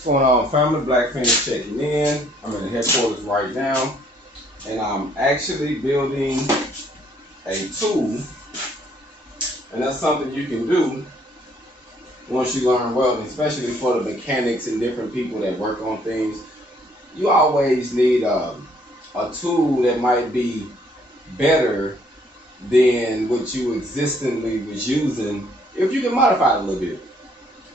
What's going on, family? Black Phoenix checking in. I'm in the headquarters right now, and I'm actually building a tool, and that's something you can do once you learn welding, especially for the mechanics and different people that work on things. You always need a tool that might be better than what you existingly was using if you can modify it a little bit.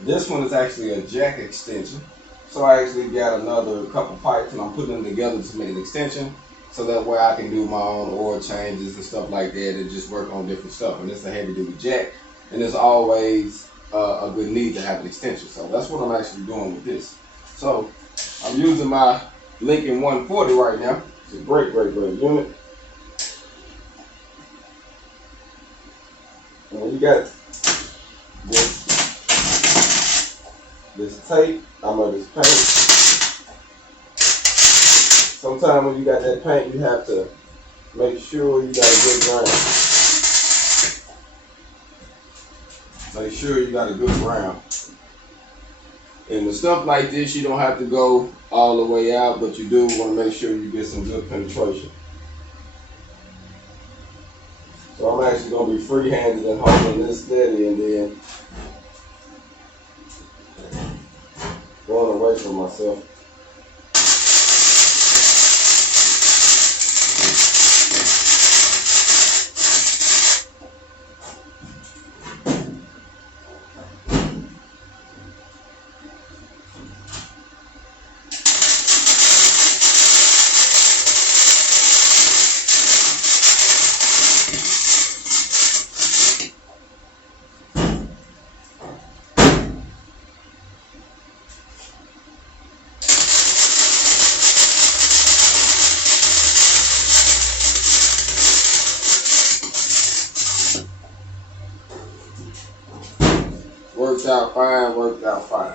This one is actually a jack extension. So I actually got another couple pipes and I'm putting them together to make an extension so that way I can do my own oil changes and stuff like that and just work on different stuff. And it's a heavy duty jack and it's always a good need to have an extension. So that's what I'm actually doing with this. So I'm using my Lincoln 140 right now. It's a great unit. And when you got this tape, this paint. Sometimes when you got that paint, you have to make sure you got a good ground. Make sure you got a good ground. And with stuff like this, you don't have to go all the way out, but you do want to make sure you get some good penetration. So I'm actually going to be free-handed and holding this steady and then going away from myself. Worked out fine.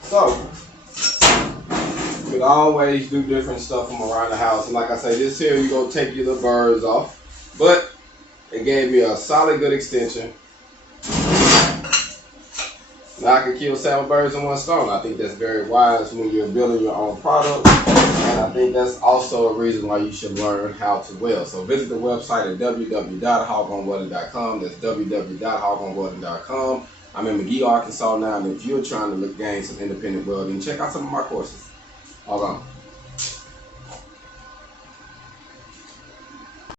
So, you can always do different stuff from around the house. And like I say, this here, you go take your little birds off. But it gave me a solid good extension. Now I can kill 7 birds in one stone. I think that's very wise when you're building your own product. And I think that's also a reason why you should learn how to weld. So visit the website at www.hoggonwelding.com. That's www.hoggonwelding.com. I'm in McGee, Arkansas now, and if you're trying to gain some independent welding, check out some of my courses. Hold on.